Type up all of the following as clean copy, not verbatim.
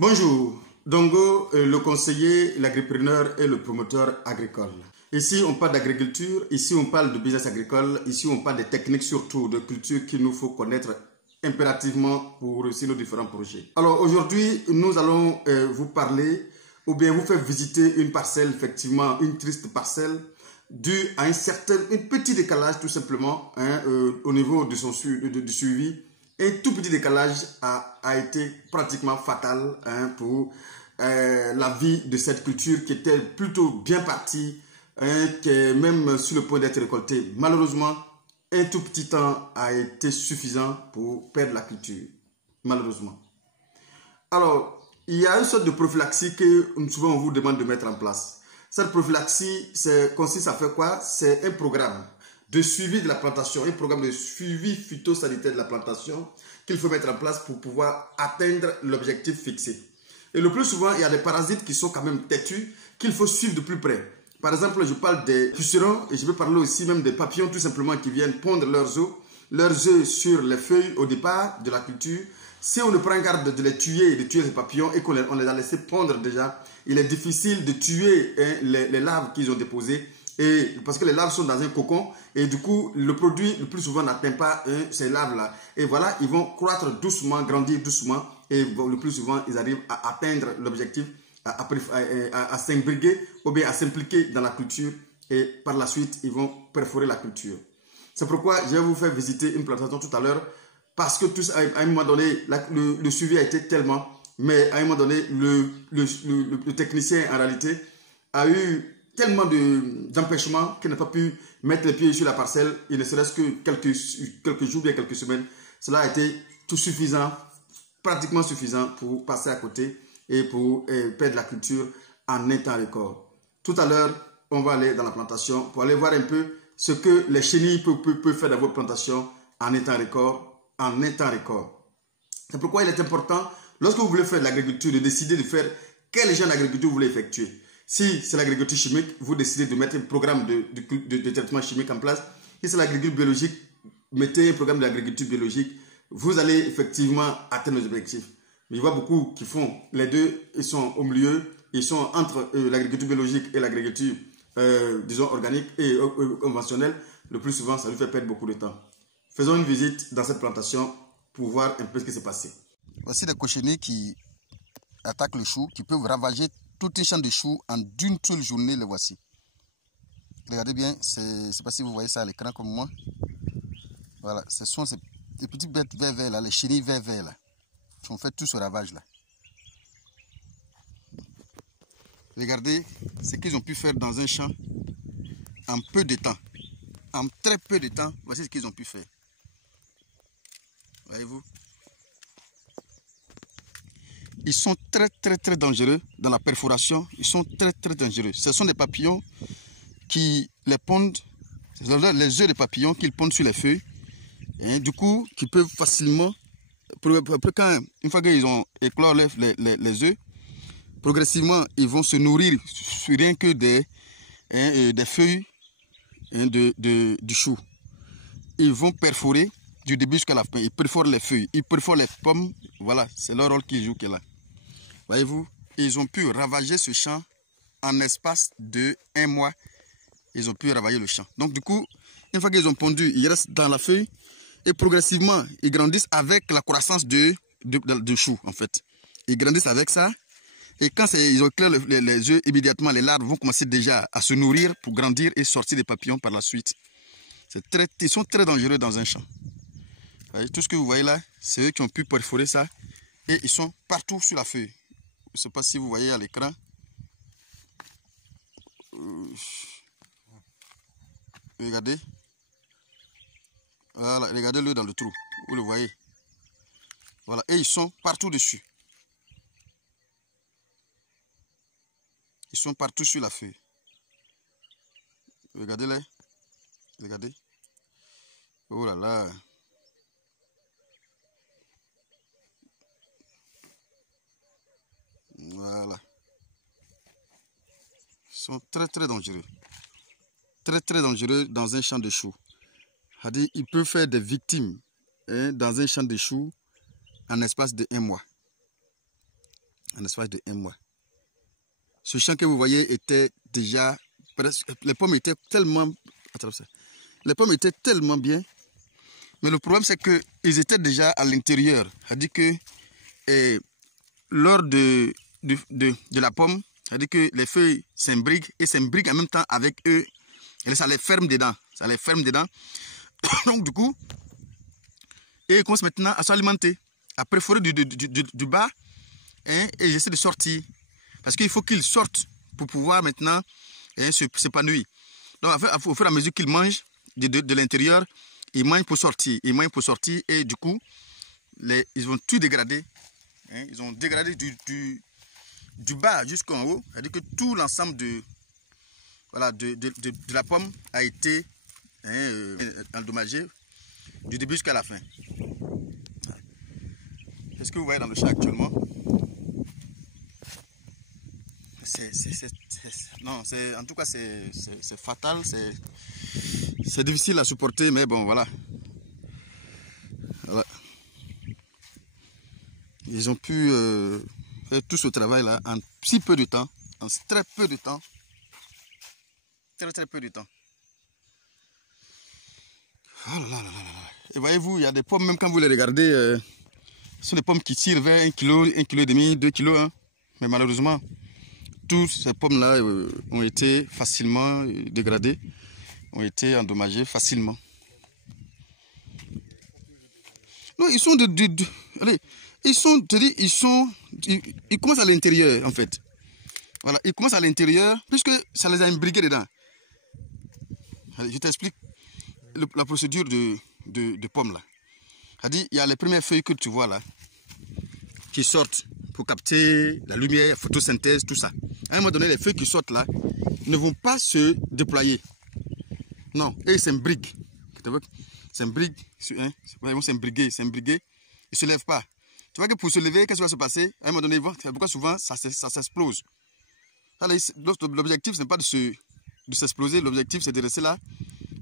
Bonjour, Dongo, le conseiller, l'agripreneur et le promoteur agricole. Ici, on parle d'agriculture, ici, on parle de business agricole, ici, on parle des techniques surtout de culture qu'il nous faut connaître impérativement pour réussir nos différents projets. Alors aujourd'hui, nous allons vous parler ou bien vous faire visiter une parcelle, effectivement, une triste parcelle, due à un petit décalage tout simplement au niveau de du suivi. Un tout petit décalage a été pratiquement fatal pour la vie de cette culture qui était plutôt bien partie, qui est même sur le point d'être récoltée. Malheureusement, un tout petit temps a été suffisant pour perdre la culture, malheureusement. Alors, il y a une sorte de prophylaxie que souvent on vous demande de mettre en place. Cette prophylaxie consiste à faire quoi? C'est un programme de suivi de la plantation, un programme de suivi phytosanitaire de la plantation qu'il faut mettre en place pour pouvoir atteindre l'objectif fixé. Et le plus souvent, il y a des parasites qui sont quand même têtus, qu'il faut suivre de plus près. Par exemple, je parle des pucerons et je vais parler aussi même des papillons tout simplement qui viennent pondre leurs œufs sur les feuilles au départ de la culture. Si on ne prend garde de les tuer et de tuer ces papillons et qu'on les a laissés pondre déjà, il est difficile de tuer les larves qu'ils ont déposées. Parce que les larves sont dans un cocon et du coup, le produit le plus souvent n'atteint pas ces larves-là. Et voilà, ils vont croître doucement, grandir doucement et le plus souvent, ils arrivent à atteindre l'objectif, à s'imbriguer ou bien à s'impliquer dans la culture et par la suite, ils vont perforer la culture. C'est pourquoi je vais vous faire visiter une plantation tout à l'heure parce que à un moment donné, le suivi a été tellement, mais à un moment donné, le technicien en réalité a eu tellement d'empêchements qu'il n'a pas pu mettre les pieds sur la parcelle, il ne serait-ce que quelques jours, bien quelques semaines. Cela a été tout suffisant, pratiquement suffisant pour passer à côté et pour perdre la culture en un temps record. Tout à l'heure, on va aller dans la plantation pour aller voir un peu ce que les chenilles peuvent faire dans votre plantation en un temps record. C'est pourquoi il est important, lorsque vous voulez faire de l'agriculture, de décider de faire quel genre d'agriculture vous voulez effectuer. Si c'est l'agriculture chimique, vous décidez de mettre un programme de traitement chimique en place. Si c'est l'agriculture biologique, mettez un programme d'agriculture biologique. Vous allez effectivement atteindre les objectifs. Mais je vois beaucoup qui font les deux, ils sont au milieu, ils sont entre l'agriculture biologique et l'agriculture, disons, organique et conventionnelle. Le plus souvent, ça lui fait perdre beaucoup de temps. Faisons une visite dans cette plantation pour voir un peu ce qui s'est passé. Voici des cochenilles qui attaquent le chou, qui peuvent ravager tout un champ de choux en d'une seule journée, le voici. Regardez bien, je ne sais pas si vous voyez ça à l'écran comme moi. Voilà, ce sont ces petites bêtes vert là, les chenilles vert là, qui ont fait tout ce ravage là. Regardez ce qu'ils ont pu faire dans un champ en peu de temps. En très peu de temps, voici ce qu'ils ont pu faire. Voyez-vous? Ils sont très dangereux dans la perforation. Ils sont très dangereux. Ce sont des papillons qui les pondent, les œufs de papillons qu'ils pondent sur les feuilles. Et du coup, qui peuvent facilement, une fois qu'ils ont éclore les œufs, progressivement, ils vont se nourrir sur rien que des feuilles du chou. Ils vont perforer du début jusqu'à la fin. Ils perforent les feuilles, ils perforent les pommes. Voilà, c'est leur rôle qu'ils jouent qui est là. Voyez-vous, ils ont pu ravager ce champ en espace de 1 mois. Ils ont pu ravager le champ. Donc du coup, une fois qu'ils ont pondu, ils restent dans la feuille et progressivement, ils grandissent avec la croissance du chou en fait. Ils grandissent avec ça et quand ils ont éclairé les œufs, immédiatement les larves vont commencer déjà à se nourrir pour grandir et sortir des papillons par la suite. Ils sont très dangereux dans un champ. Voyez, tout ce que vous voyez là, c'est eux qui ont pu perforer ça et ils sont partout sur la feuille. Je ne sais pas si vous voyez à l'écran. Regardez. Voilà, regardez-le dans le trou. Vous le voyez. Voilà, et ils sont partout dessus. Ils sont partout sur la feuille. Regardez-les. Regardez. Oh là là. Voilà. Ils sont très dangereux. Très dangereux dans un champ de choux. Il peut faire des victimes dans un champ de choux en espace de 1 mois. en espace de 1 mois. Ce champ que vous voyez était déjà presque, les pommes étaient tellement, les pommes étaient tellement bien, mais le problème c'est que ils étaient déjà à l'intérieur. C'est-à-dire que lors de la pomme, c'est-à-dire que les feuilles s'imbriquent et s'imbriquent en même temps avec eux, et ça les ferme dedans. Ça les ferme dedans. Donc du coup, et ils commencent maintenant à s'alimenter, à perforer du bas, hein, et j'essaie de sortir. Parce qu'il faut qu'ils sortent pour pouvoir maintenant s'épanouir. Donc au fur et à mesure qu'ils mangent de l'intérieur, ils mangent pour sortir. Ils mangent pour sortir et du coup, ils vont tout dégrader. Hein, ils ont dégradé du bas jusqu'en haut. C'est-à-dire que tout l'ensemble de la pomme a été endommagé du début jusqu'à la fin. C'est ce que vous voyez dans le champ actuellement. Non, en tout cas, c'est fatal, c'est difficile à supporter, mais bon, voilà. Ils ont pu faire tout ce travail-là en si peu de temps, en très peu de temps. Très peu de temps. Oh là là là là. Et voyez-vous, il y a des pommes, même quand vous les regardez, ce sont des pommes qui tirent vers 1 kg, 1,5 kg, 2 kg. Hein. Mais malheureusement, toutes ces pommes-là ont été facilement dégradées, ont été endommagées facilement. Non, ils sont allez, ils commencent à l'intérieur en fait. Voilà, ils commencent à l'intérieur puisque ça les a imbriqués dedans. Allez, je t'explique la procédure de pommes là. C'est-à-dire, il y a les premières feuilles que tu vois là qui sortent pour capter la lumière, la photosynthèse, tout ça. À un moment donné, les feuilles qui sortent là ne vont pas se déployer. Non, et ils s'imbriquent. S'imbriquent, hein, ils vont s'imbriguer, ils ne se lèvent pas. Tu vois que pour se lever, qu'est-ce qui va se passer? À un moment donné, c'est pourquoi souvent ça s'explose. L'objectif, ce n'est pas de s'exploser, l'objectif, c'est de rester là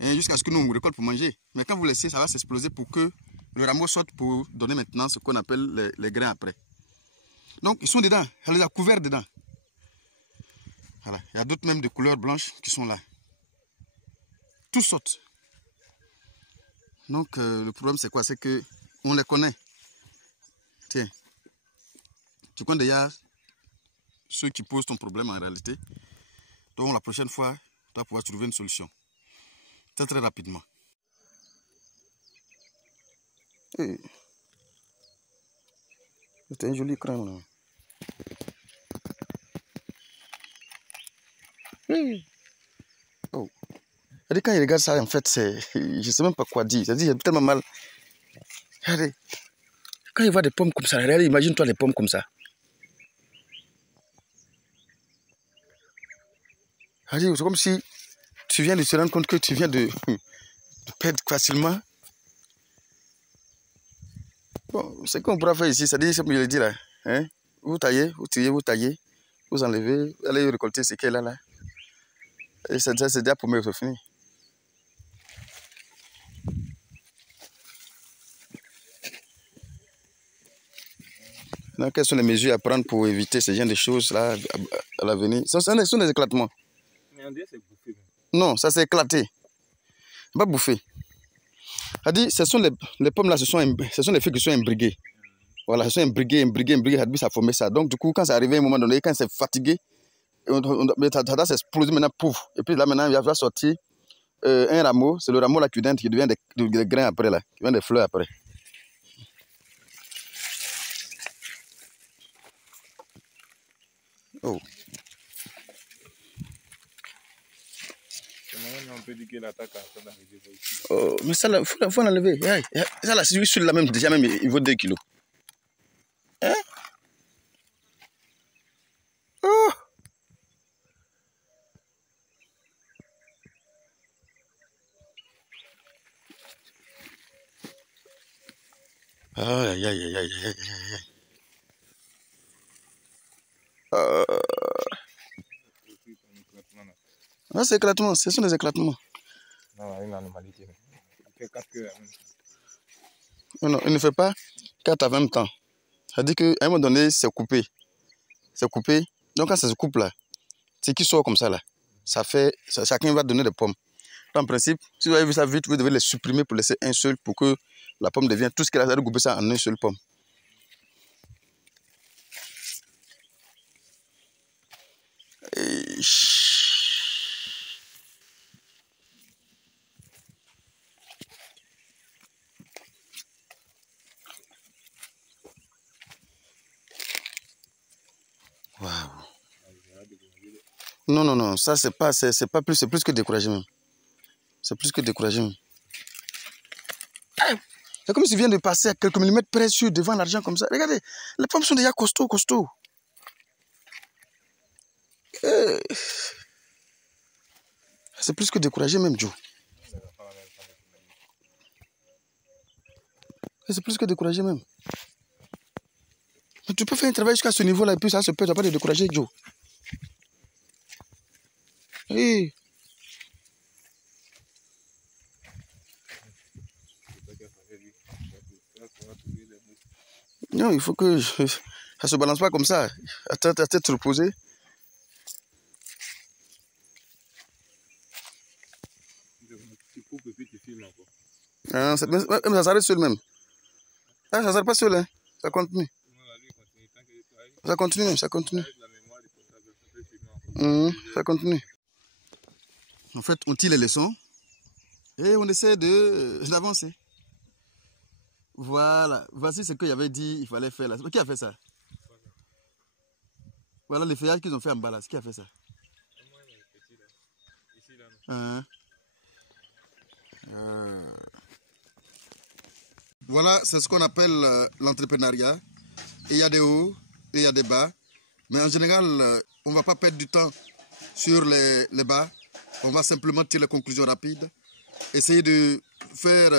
jusqu'à ce que nous on récolte pour manger. Mais quand vous laissez, ça va s'exploser pour que le rameau sorte pour donner maintenant ce qu'on appelle les grains après. Donc, ils sont dedans, elle les a couverts dedans. Voilà. Il y a d'autres même de couleur blanche qui sont là. Tout saute. Donc, le problème, c'est quoi? C'est qu'on les connaît. Tiens, tu connais déjà ceux qui posent ton problème en réalité. Donc, la prochaine fois, tu vas pouvoir trouver une solution. Très, très rapidement. Hey. C'est un joli crâne, là. Hey. Oh. Et quand il regarde ça, en fait, je ne sais même pas quoi dire. C'est-à-dire, j'ai tellement mal. Regardez. Quand il voit des pommes comme ça, regarde, imagine-toi des pommes comme ça. C'est comme si tu viens de te rendre compte que tu viens de perdre facilement. Bon, ce qu'on pourra faire ici, c'est-à-dire, comme je l'ai dit là, hein, vous taillez, vous tirez, vous taillez, vous enlevez, vous allez récolter ce qu'elle a là. Et c'est déjà pour moi, c'est fini. Donc, quelles sont les mesures à prendre pour éviter ce genre de choses-là à l'avenir? Ce sont des éclatements. Mais on dirait que c'est bouffé. Non, ça s'est éclaté. Pas bouffé. C'est-à-dire, ce sont les pommes là, ce sont les feuilles qui sont imbriguées. Voilà, elles sont imbriguées, ça a formé ça. Donc, du coup, quand ça arrive à un moment donné, quand c'est fatigué, ça doit s'exploser maintenant, pouf. Et puis là, maintenant, il va sortir un rameau. C'est le rameau là qui devient des grains après, là, qui devient des fleurs après. Oh. On peut dire que l'attaque a fait d'arriver ici. Oh, mais ça, il faut l'enlever. Ça, là, celui-là, même, déjà, même, il vaut 2 kilos. Hein? Oh! Aïe, aïe, aïe, aïe, aïe, aïe. Non, c'est éclatement, ce sont des éclatements. Non, une anormalité. Il fait 4 heures. Non, il ne fait pas 4 en même temps. Ça dit qu'à un moment donné, c'est coupé. c'est coupé. Donc quand ça se coupe là, ce qui sort comme ça là, chacun va donner des pommes. En principe, si vous avez vu ça vite, vous devez les supprimer pour laisser un seul pour que la pomme devienne tout ce qu'il a regroupé ça en une seule pomme. Waouh. Non, non, non, ça c'est plus que découragé même. C'est plus que découragé même. C'est comme s'il vient de passer à quelques millimètres précieux devant l'argent comme ça. Regardez, les pommes sont déjà costauds, costauds. C'est plus que découragé même, Joe. C'est plus que découragé même. Mais tu peux faire un travail jusqu'à ce niveau-là et puis ça se peut, tu vas pas te décourager, Joe. Oui. Non, il faut que ça se balance pas comme ça. À tête reposée. Ah, ça s'arrête seul même. Ah, ça s'arrête pas seul, hein. Ça continue. Ça continue même, ça continue. Ça continue. En fait, on tire les leçons et on essaie d'avancer. Voilà, voici ce qu'il avait dit il fallait faire là. Qui a fait ça? Voilà les feuillages qu'ils ont fait en bas là. Qui a fait ça? Voilà, c'est ce qu'on appelle l'entrepreneuriat. Il y a des hauts et il y a des bas. Mais en général, on ne va pas perdre du temps sur les bas. On va simplement tirer les conclusions rapides. Essayer de faire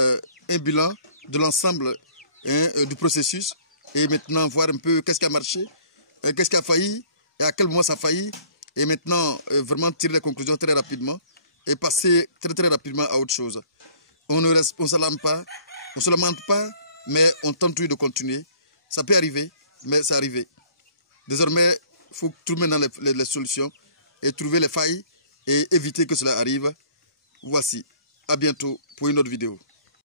un bilan de l'ensemble du processus. Et maintenant, voir un peu qu'est-ce qui a marché, qu'est-ce qui a failli, et à quel moment ça a failli. Et maintenant, vraiment tirer les conclusions très rapidement. Et passer très très rapidement à autre chose. On ne s'alarme pas. On ne se lamente pas, mais on tente toujours de continuer. Ça peut arriver, mais c'est arrivé. Désormais, il faut trouver maintenant les solutions et trouver les failles et éviter que cela arrive. Voici. À bientôt pour une autre vidéo.